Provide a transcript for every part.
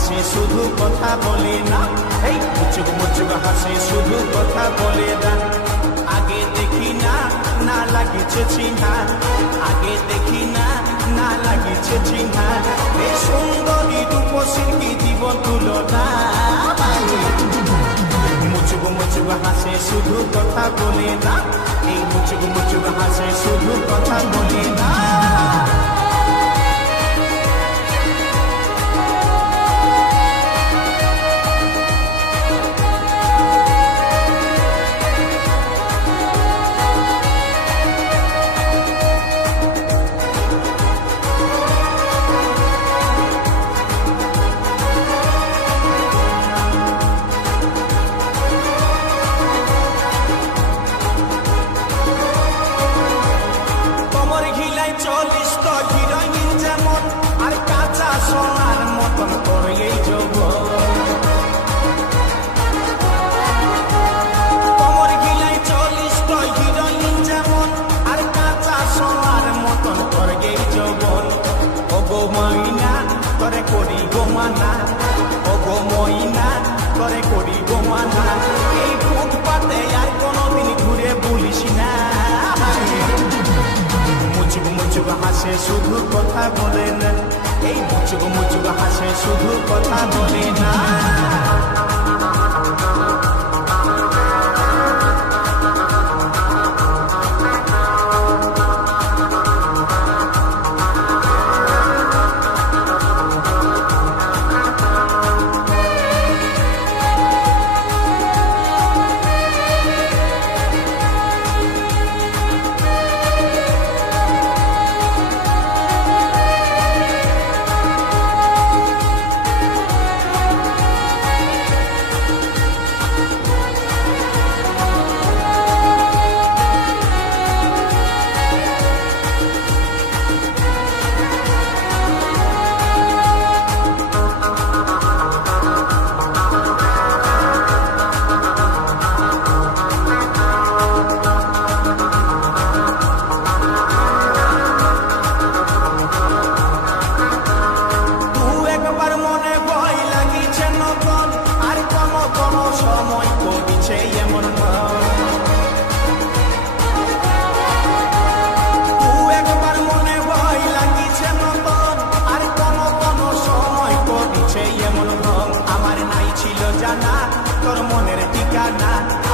হাসে শুধু কথা বলে না, এই মুচুক মুচুক হাসে শুধু কথা বলে না। আগে দেখি না, না লাগিছে চিহ্না, আগে দেখি না, না লাগিছে চিহ্না। এই সুন্দরী রূপসীর কি দিব তুলনা। মুচুক মুচুক হাসে শুধু কথা বলে না, এই মুচুক মুচুক হাসে শুধু কথা বলে না। হাসে শুধু কথা বলে না, এই মুচুক মুচুক হাসে শুধু কথা বলে না।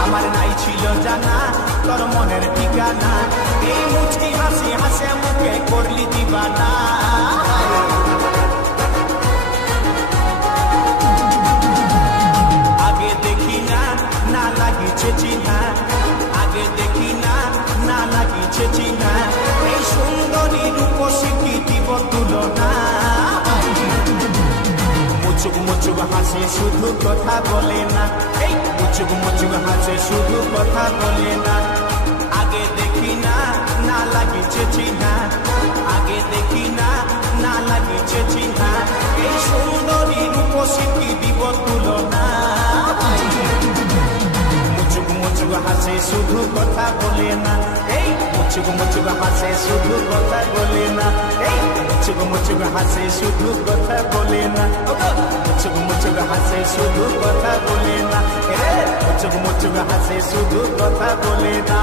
আমার নাই ছিল জানা তোর মনের ঠিকানা, এই মুচকি হাসি হাসে মুখে করলি দিবানা। আগে দেখি না, না লাগিছে চিহ্না, আগে দেখি না, না লাগিছে চিহ্না। এই সুন্দরী রূপসী কি দিব তুলনা। মুচুক মুচুক হাসে শুধু কথা বলে না, এই মুচুক মুচুক হাসে শুধু কথা বলে না। আগে দেখি না, না লাগিছে চিহ্না, আগে দেখি না, না লাগিছে চিহ্না। এই সুন্দরী রূপসী কি দিব তুলনা। মুচুক মুচুক হাসে শুধু কথা বলে না, এই মুচুক মুচুক হাসে শুধু কথা বলে না, এই মুচুক মুচুক হাসে শুধু কথা বলে না, মুচুক মুচুক হাসে শুধু কথা বলে না, মুচুক মুচুক হাসে শুধু কথা বলে না।